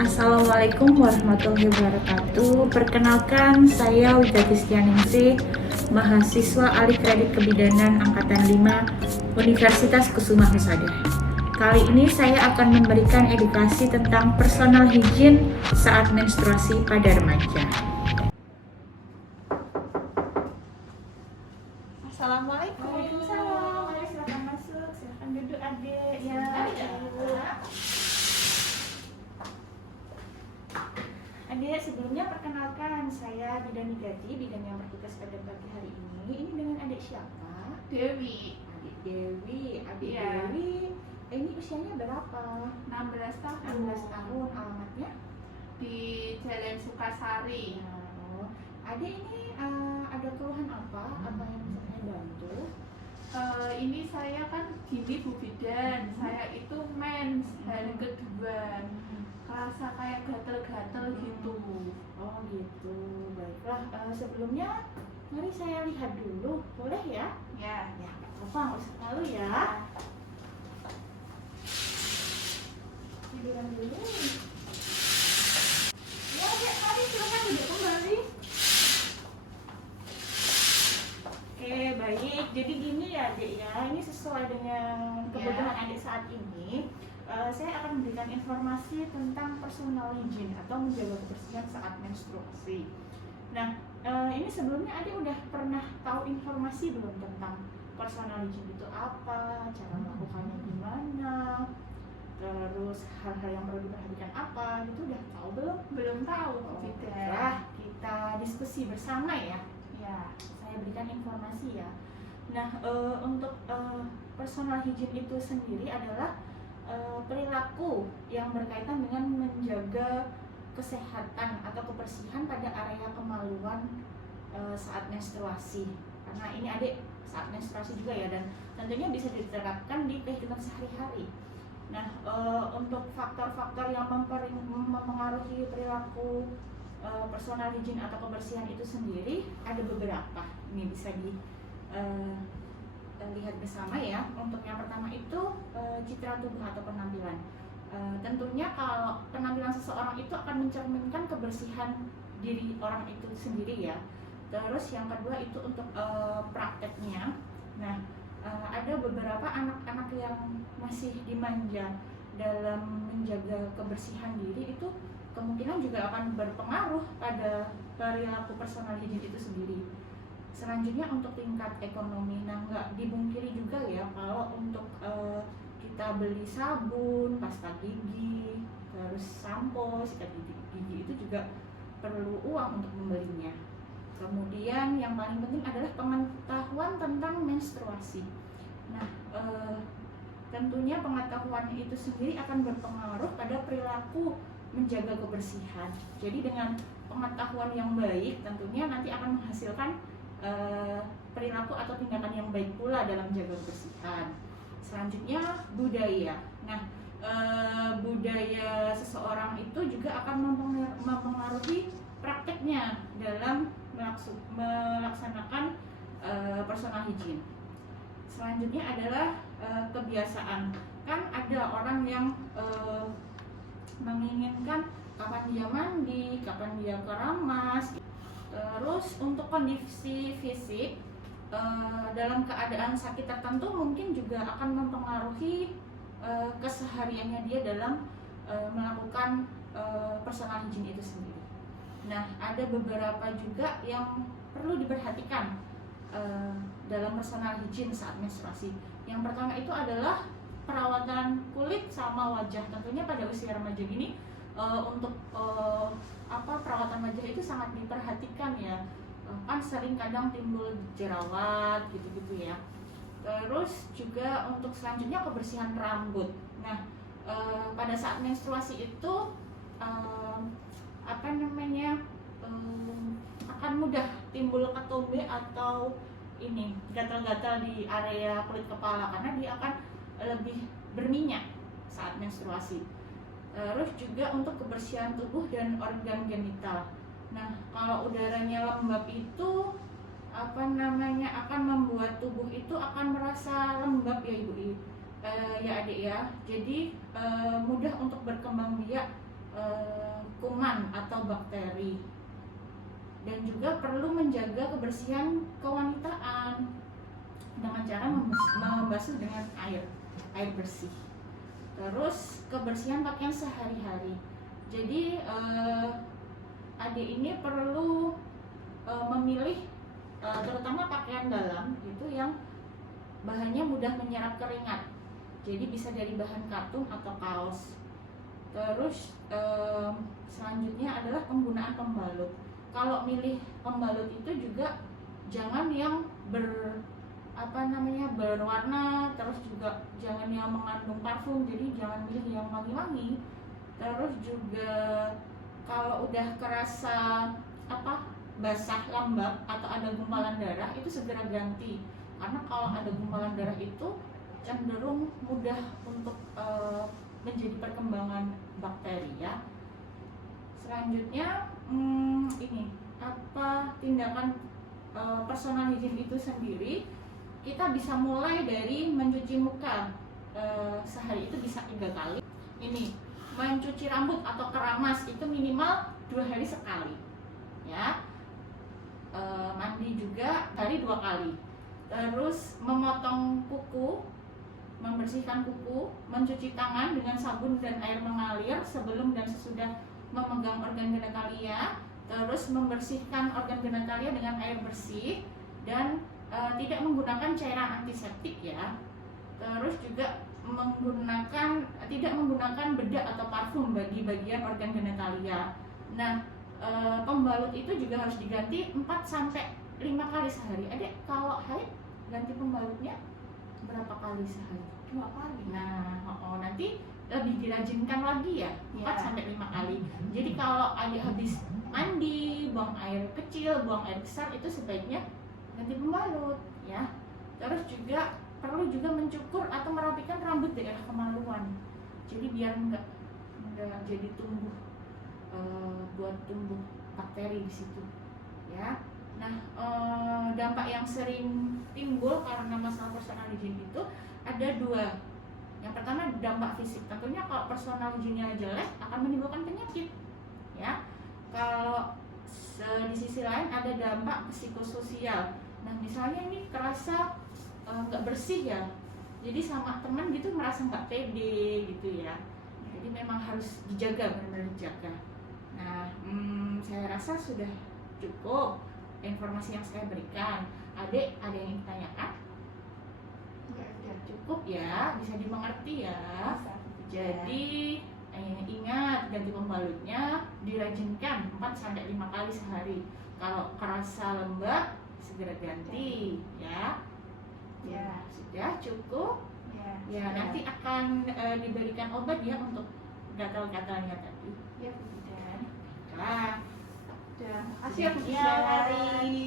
Assalamualaikum warahmatullahi wabarakatuh. Perkenalkan, saya Widati Stianingsih, mahasiswa alih kredit kebidanan angkatan 5 Universitas Kusuma Husada. Kali ini saya akan memberikan edukasi tentang personal hygiene saat menstruasi pada remaja. Assalamualaikum. Waalaikumsalam. Mari silakan masuk. Silakan duduk adik. Ya. Adik, sebelumnya perkenalkan, saya Bidan Nigati, bidan yang bertugas pada pagi hari ini. Ini dengan adik siapa? Dewi. Adik Dewi. Adik Iya. Dewi. Ini usianya berapa? 16 tahun. 16 tahun. Alamatnya? Di Jalan Sukasari. Oh. Adik ini ada keluhan apa? Apa yang bisa saya bantu? Ini saya kan gini Bu Bidan, saya itu mens hari kedua, kerasa kayak gatel-gatel gitu. Oh gitu, baiklah. Sebelumnya, mari saya lihat dulu, boleh ya? Ya. Ya, nggak apa-apa, nggak usah malu ya. Tiduran dulu. Ya, Dek, mari silakan duduk kembali. Oke, baik. Jadi gini ya, Dek ya. Ini sesuai dengan kebutuhan adik saat ini. Saya akan memberikan informasi tentang personal hygiene atau menjaga kebersihan saat menstruasi. Nah, ini sebelumnya adik udah pernah tahu informasi belum tentang personal hygiene itu apa, cara melakukannya gimana, terus hal-hal yang perlu diperhatikan apa, gitu udah tahu belum? Belum tahu Bu Oh, Bidan. baiklah, kita diskusi bersama ya. Ya. Saya berikan informasi ya. Nah, untuk personal hygiene itu sendiri adalah perilaku yang berkaitan dengan menjaga kesehatan atau kebersihan pada area kemaluan saat menstruasi. Karena ini adik saat menstruasi juga ya, dan tentunya bisa diterapkan di kehidupan sehari-hari. Nah, untuk faktor-faktor yang mempengaruhi perilaku personal hygiene atau kebersihan itu sendiri ada beberapa. Ini bisa lihat bersama ya. Untuk yang pertama itu citra tubuh atau penampilan. Tentunya kalau penampilan seseorang itu akan mencerminkan kebersihan diri orang itu sendiri ya. Terus yang kedua itu untuk prakteknya. Nah, ada beberapa anak-anak yang masih dimanja dalam menjaga kebersihan diri, itu kemungkinan juga akan berpengaruh pada perilaku personal hygiene itu sendiri. Selanjutnya untuk tingkat ekonomi, nah nggak dibungkiri juga ya kalau untuk kita beli sabun, pasta gigi, terus sampo, sikat gigi itu juga perlu uang untuk membelinya. Kemudian yang paling penting adalah pengetahuan tentang menstruasi. Nah, tentunya pengetahuan itu sendiri akan berpengaruh pada perilaku menjaga kebersihan. Jadi dengan pengetahuan yang baik tentunya nanti akan menghasilkan perilaku atau tindakan yang baik pula dalam menjaga kebersihan. Selanjutnya budaya. Nah, budaya seseorang itu juga akan mempengaruhi prakteknya dalam melaksanakan personal hygiene. Selanjutnya adalah kebiasaan. Kan ada orang yang menginginkan kapan dia mandi, kapan dia keramas. Terus untuk kondisi fisik, dalam keadaan sakit tertentu mungkin juga akan mempengaruhi kesehariannya dia dalam melakukan personal hygiene itu sendiri. Nah, ada beberapa juga yang perlu diperhatikan dalam personal hygiene saat menstruasi. Yang pertama itu adalah perawatan kulit sama wajah. Tentunya pada usia remaja ini untuk perawatan wajah itu sangat diperhatikan ya. Kan sering kadang timbul jerawat gitu-gitu ya. Terus juga untuk selanjutnya kebersihan rambut. Nah, pada saat menstruasi itu akan mudah timbul ketombe atau ini gatal-gatal di area kulit kepala karena dia akan lebih berminyak saat menstruasi. Terus juga untuk kebersihan tubuh dan organ genital. Nah, kalau udaranya lembab itu akan membuat tubuh itu akan merasa lembab ya Ibu ya adik ya. Jadi mudah untuk berkembang biak kuman atau bakteri. Dan juga perlu menjaga kebersihan kewanitaan dengan cara membasuh dengan air bersih. Terus kebersihan pakaian sehari-hari. Jadi adik ini perlu memilih terutama pakaian dalam itu yang bahannya mudah menyerap keringat. Jadi bisa dari bahan katun atau kaos. Terus selanjutnya adalah penggunaan pembalut. Kalau milih pembalut itu juga jangan yang berwarna, terus juga jangan yang mengandung parfum, jadi jangan milih yang wangi-wangi. Terus juga kalau udah kerasa basah, lembab atau ada gumpalan darah itu segera ganti, karena kalau ada gumpalan darah itu cenderung mudah untuk menjadi perkembangan bakteri ya. Selanjutnya tindakan personal hygiene itu sendiri, kita bisa mulai dari mencuci muka sehari itu bisa 3 kali. Ini mencuci rambut atau keramas itu minimal 2 hari sekali ya. Mandi juga hari 2 kali. Terus memotong kuku, membersihkan kuku, mencuci tangan dengan sabun dan air mengalir sebelum dan sesudah memegang organ genitalia, terus membersihkan organ genitalia dengan air bersih dan tidak menggunakan cairan antiseptik ya. Terus juga tidak menggunakan bedak atau parfum bagi bagian organ genitalia. Nah, pembalut itu juga harus diganti 4 sampai 5 kali sehari. Adek, kalau haid ganti pembalutnya berapa kali sehari? 2 kali. Nah, nanti lebih dirajinkan lagi ya, 4 sampai 5 kali. Jadi kalau adik habis mandi, buang air kecil, buang air besar, itu sebaiknya ganti pembalut ya. Terus juga perlu juga mencukur atau merapikan rambut daerah kemaluan. Jadi biar enggak jadi buat tumbuh bakteri di situ ya. Nah, dampak yang sering timbul karena masalah personal hygiene itu ada 2. Yang pertama dampak fisik, tentunya kalau personal hygiene-nya jelek akan menimbulkan penyakit ya. Kalau di sisi lain ada dampak psikososial. Nah, misalnya ini kerasa nggak bersih ya, jadi sama teman gitu merasa nggak pede gitu ya. Jadi memang harus dijaga, benar-benar dijaga. Nah, saya rasa sudah cukup informasi yang saya berikan. Adek, ada yang ingin ditanyakan? Ya, Cukup ya, bisa dimengerti ya. Jadi ingat, ganti pembalutnya dirajinkan 4 sampai 5 kali sehari. Kalau kerasa lembab segera ganti ya. Ya, sudah cukup. Ya, nanti akan diberikan obat ya untuk gatal-gatalnya tadi. Ya, Bu Bidan. Nah, Makasih ya, Bu ya, Bidan. mari.